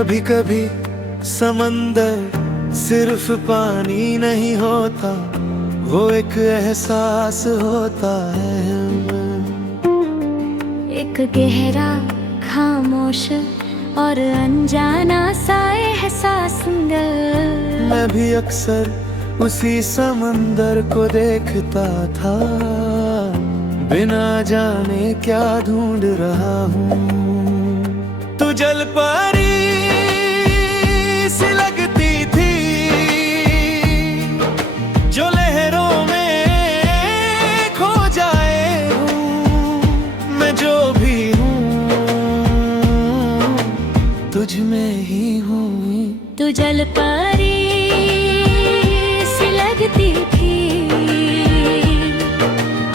कभी कभी समंदर सिर्फ पानी नहीं होता, वो एक एहसास होता है। एक गहरा खामोश और अनजाना सा एहसास। मैं भी अक्सर उसी समंदर को देखता था, बिना जाने क्या ढूंढ रहा हूँ। तू जल परी सी लगती थी, जो लहरों में खो जाए हूँ। मैं जो भी हूँ तुझ में ही हूँ। तू जल परी सी लगती थी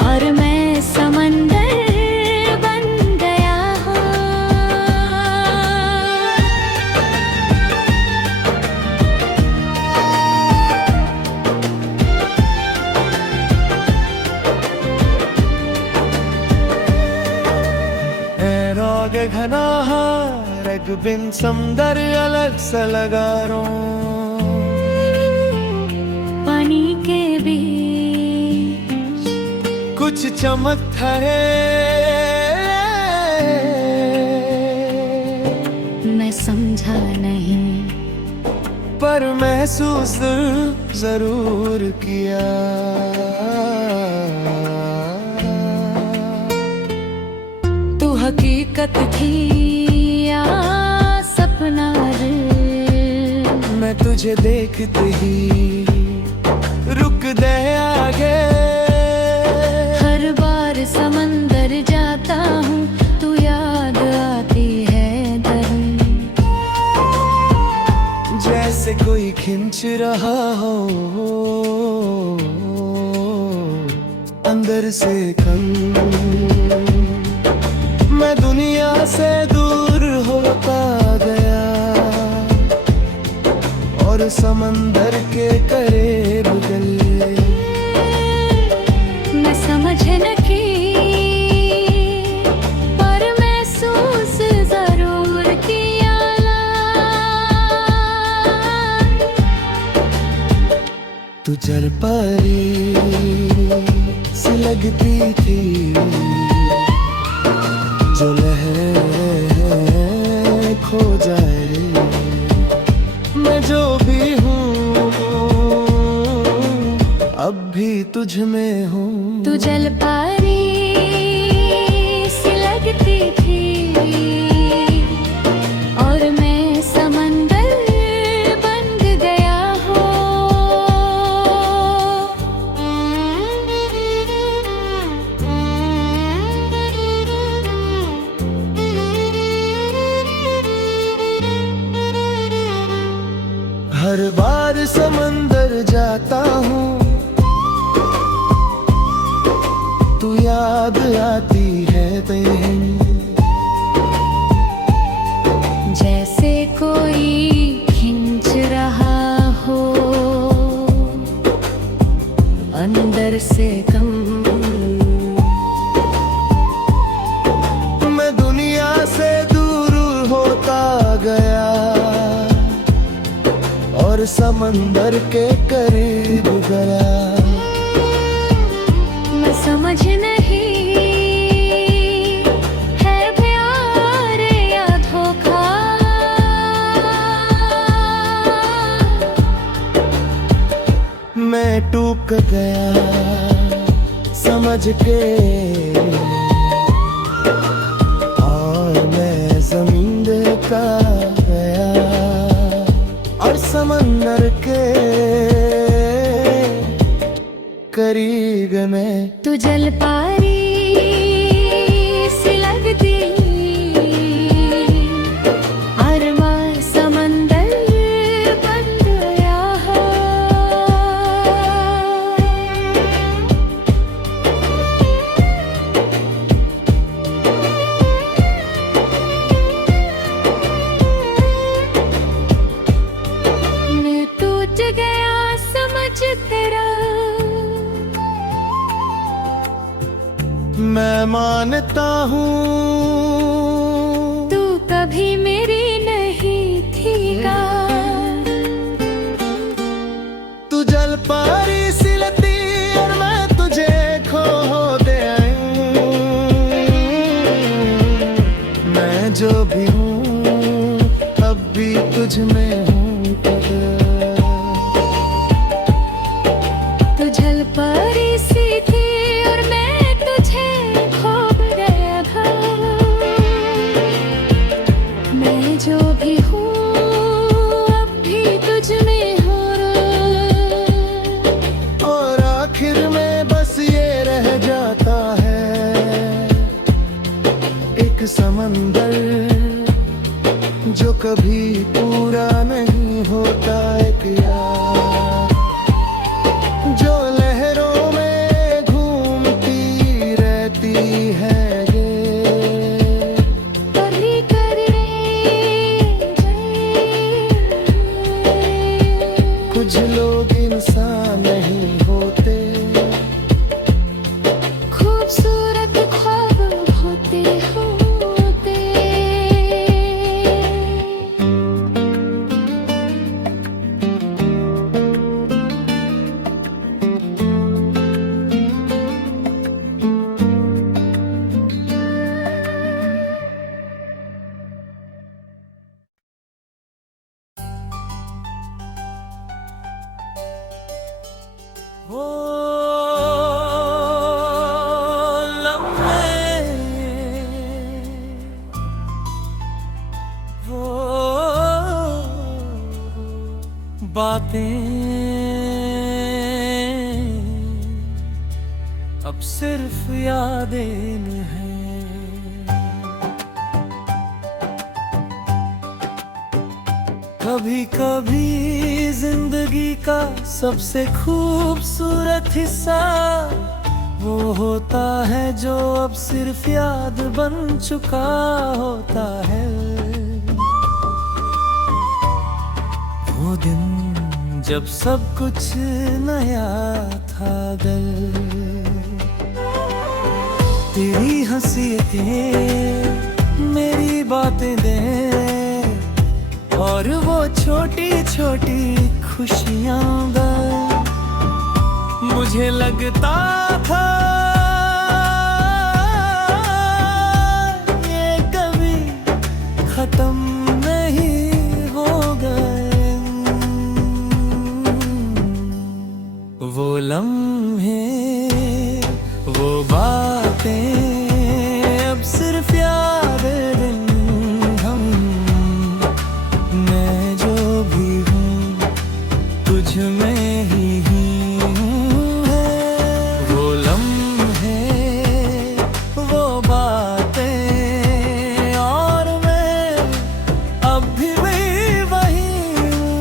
और मैं समंदर बन गया हूँ। रोग घना रग बिन समंदर अलग सा लगा रो। पानी के बीच कुछ चमक है, मैं समझा नहीं, पर महसूस जरूर किया। तू हकीकत थी या सपना रे। मैं तुझे देखते ही रुक दे आगे। हर बार समंदर जाता हूँ, तू याद आती है धरम। जैसे कोई खिंच रहा हो अंदर से कम। मैं दुनिया से दूर होता गया और समंदर के करीब गले। मैं समझ न की, पर महसूस जरूर किया। तू जल परी सी लगती थी, जो लहरें खो जाए। मैं जो भी हूँ अब भी तुझ में हूँ। तू जल परी सी लगती थी और मैं समंदर बन गया हूँ। हर बार समंदर जाता हूँ, तू याद आती है तेरी। जैसे कोई खींच रहा हो अंदर से कम। मैं दुनिया से दूर होता गया और समंदर के करीब गया। मैं समझ नहीं, है प्यार या धोखा। मैं टूट गया समझ के, और मैं जमीन देखा गया और समंदर के करीब में। तू जल परी सी लगती और मैं समंदर बन गया हूँ। मैं टूट गया समझ तेरा, मैं मानता हूँ तू कभी मेरी नहीं थी। पारी सिलती और मैं तुझे खो दे आयूं। मैं जो भी हूँ अब भी तुझ में हूँ तू झल परी सी थी और मैं तुझे खो गया था। मैं जो भी हूँ अब भी तुझ में हूँ। और आखिर में बस ये रह जाता है एक समंदर जो कभी पूरा नहीं होता, एक यार जो लहरों में घूमती रहती है ये परी करने कुछ लोग इंसान नहीं होते, खूबसूरत ख्वाब होते होते। वो लम्हे, वो बातें अब सिर्फ यादें हैं। कभी कभी जिंदगी का सबसे खूबसूरत हिस्सा वो होता है जो अब सिर्फ याद बन चुका होता है। वो दिन जब सब कुछ नया था दिल, तेरी हंसियतें मेरी बातें दे और वो छोटी छोटी खुशियां दा। मुझे लगता था ये कभी खत्म नहीं होगा। वो लम्हे, वो बातें अब सिर्फ याद दिन हम। मैं जो भी हूँ तुझ में ही हूँ है। वो लम्हे, वो बातें और मैं अब भी वही हूँ।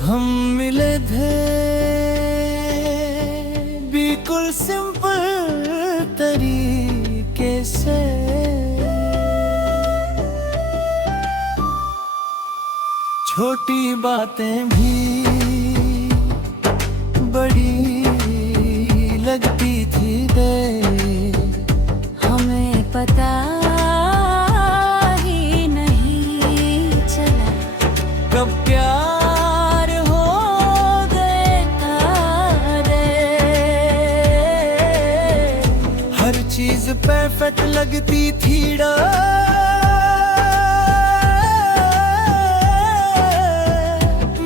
हम मिले थे बिल्कुल सिंपल तरीके से, छोटी बातें भी बड़ी लगती थी दे। हमें पता ही नहीं चला कब प्यार हो देखा दे। हर चीज परफेक्ट लगती थी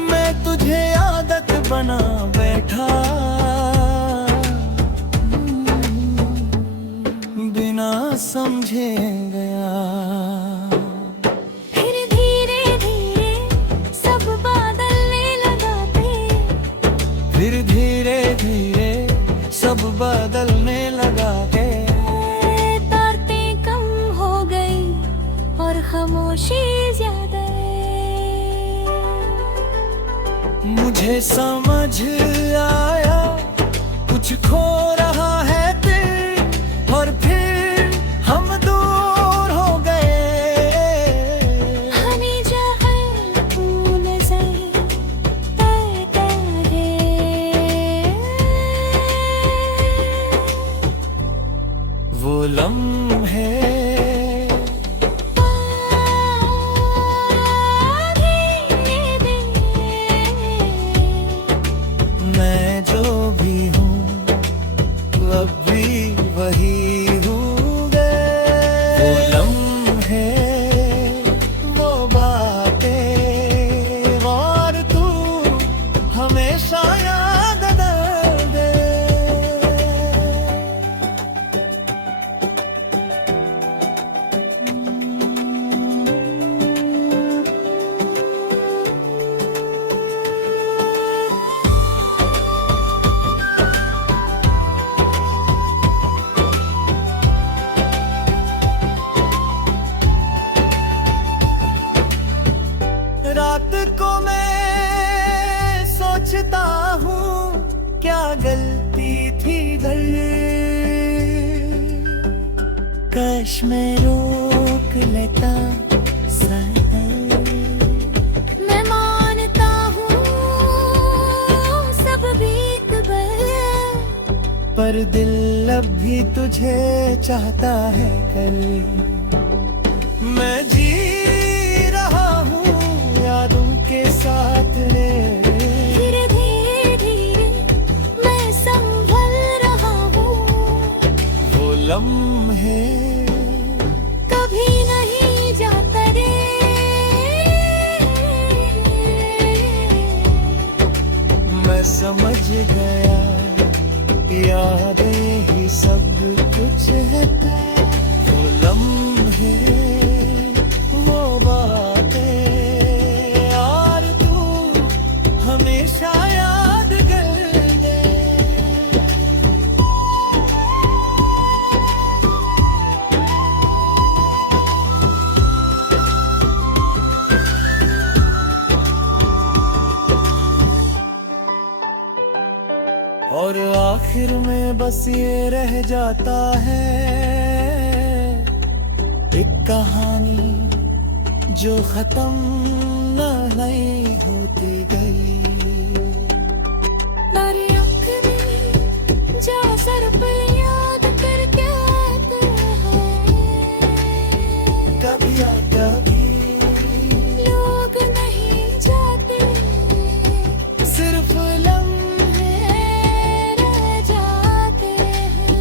मैं तुझे आदत बना बैठा, बिना समझे गया। फिर धीरे धीरे सब बदलने लगा थे। फिर धीरे धीरे सब बदलने लगा के। तारतें कम हो गई और खामोशी ज्यादा। मुझे समझ आया कुछ खो रहा है दिल, और फिर हम दूर हो गए। हनी जहाँ तू नजर तर लम्हे मैं जो भी हूँ अब भी वही हूँ गे। वो लम्हे, वो बातें और तू हमेशा याद न दे। रात को मैं सोचता हूँ क्या गलती थी घर, काश मैं रोक लेता सनम। मैं मानता हूँ सब बीत गए, पर दिल अब भी तुझे चाहता है कल। मैं जी रहा हूँ यादों के साथ रे। धीरे धीरे धीरे मैं संभल रहा हूँ। वो लम्हे कभी नहीं जाता रे। मैं समझ गया यादें ही सब कुछ है। वो लम्हे, वो बातें और तू हमेशा याद कर दे। और आखिर में बस ये रह जाता है एक कहानी जो खत्म नहीं होती गई। मेरी आँख में जो सर पे याद करके आते हैं, कभी आ कभी लोग नहीं जाते, सिर्फ लम्हे रह जाते हैं।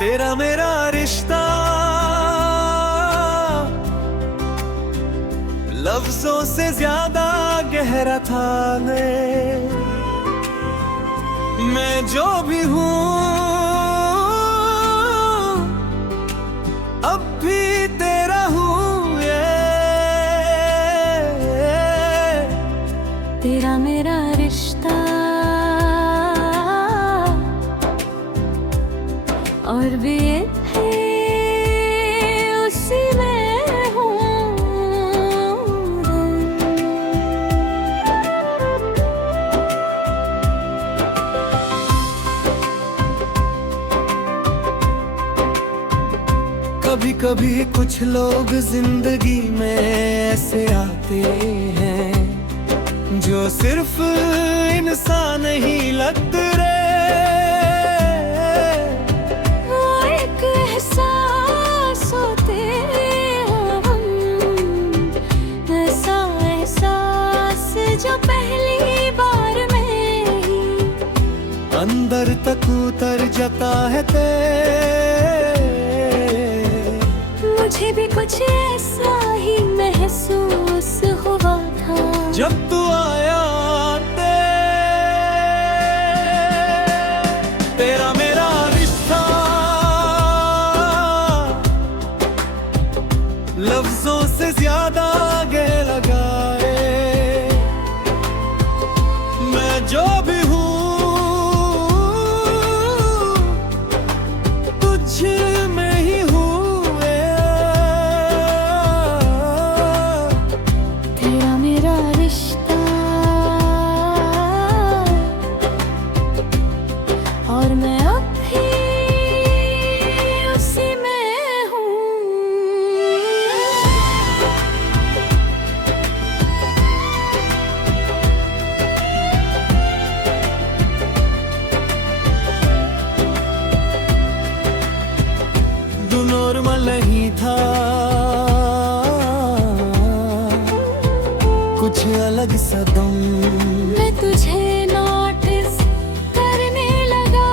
तेरा मेरा रिश्ता लफ्जों से ज्यादा गहरा था। मैं जो भी हूँ अब भी तेरा हूँ ये। तेरा मेरा रिश्ता और भी है उसी में हूँ। कभी कभी कुछ लोग जिंदगी में ऐसे आते हैं जो सिर्फ इंसान ही लगते रे। वो एक एहसास होते हैं हम, ऐसा एहसास जो पहली बार में ही अंदर तक उतर जाता है मुझे भी कुछ ऐसा ही महसूस हुआ था जब तू आया। तेरा मेरा रिश्ता लफ्जों से ज्यादा गहरा लगाए। मैं जो भी हूँ अलग सदम। मैं तुझे नोटिस करने लगा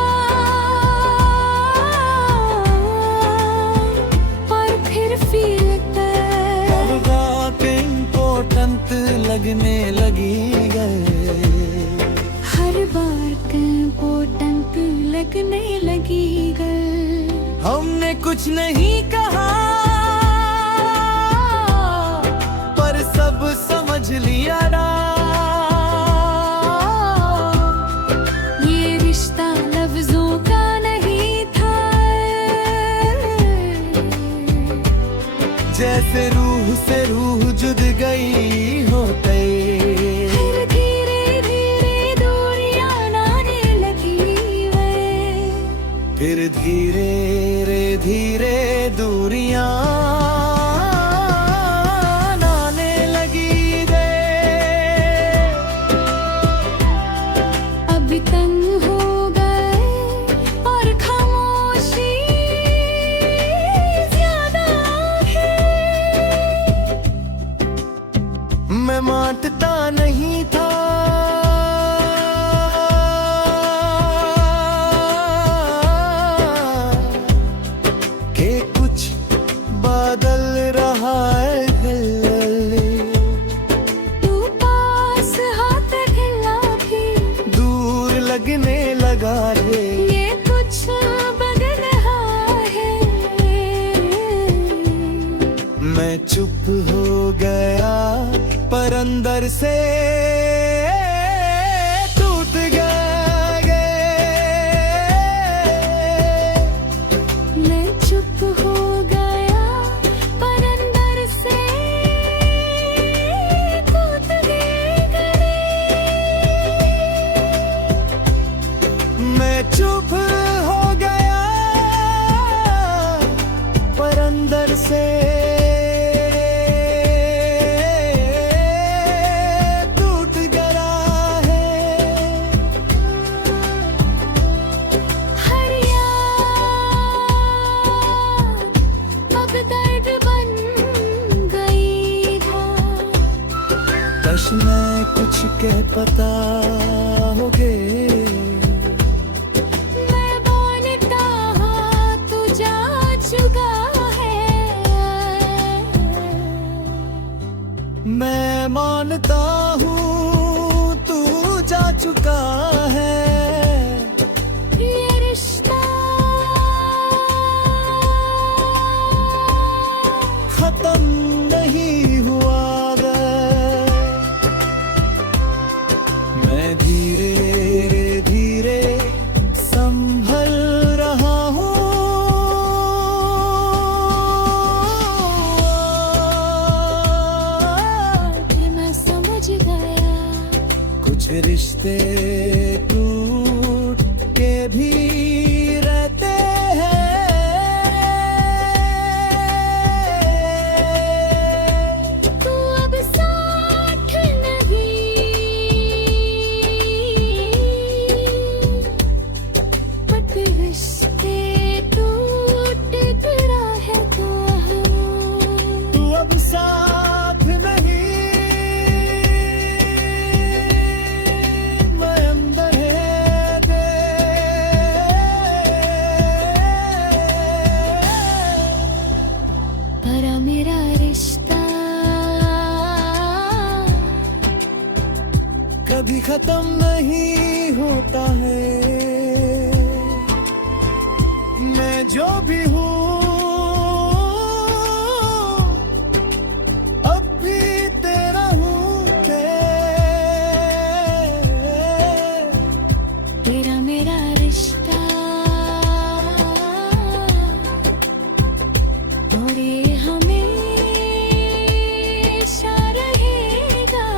और फिर फील कर बात इम्पोर्टेंट लगने लगी गए। हर बार इम्पोर्टेंट लगने लगी गई। हमने कुछ नहीं कहा पर सब समझ लिया ना। ये रिश्ता लफ्जों का नहीं था, जैसे रूह से रूह जुद गई होते। फिर धीरे धीरे दूरियां आने लगी वे। फिर धीरे धीरे दूरियां आने लगी रे। अब तंग हो गए और खामोशी ज्यादा है। मैं मानता नहीं था कि कुछ बदल रहा है। तू पास हाथ हिला भी दूर लगने लगा रे। ये कुछ बदल रहा है। मैं चुप हो गया पर अंदर से टूट गए। मैं चुप हो गया पर अंदर से टूट गए। मैं चुप हो गया पर अंदर से टूट गया है। हर याद अब दर्द बन गई था। कश मैं कुछ कह पता होगे। मैं मानता हूँ तू जा चुका है। मैं मानता हूँ तू जा चुका है। ये रिश्ता खत्म नहीं हुआ गे। मैं धीरे धीरे संभल रहा हूँ। फिर मैं समझ गया कुछ रिश्ते टूट के भी रहते हैं। तू अब साथ नहीं, बट रिश्ते टूट गया है तो तू अब साथ नहीं, मैं अंदर है दे। पर मेरा रिश्ता कभी खत्म नहीं होता है। मैं जो भी हूँ अब भी तेरा हूँ के। तेरा मेरा रिश्ता और ये हमेशा रहेगा।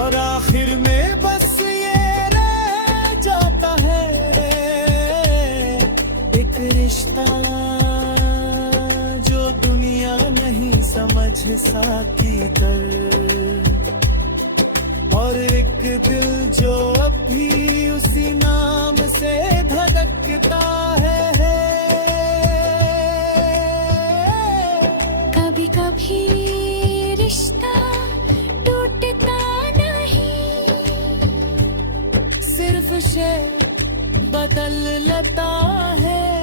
और आखिर में बस ये रह जाता है एक रिश्ता जो दुनिया नहीं समझ सकी दर्द। और एक दिल जो अब भी उसी नाम से धड़कता है। सिर्फ शे बदल लेता है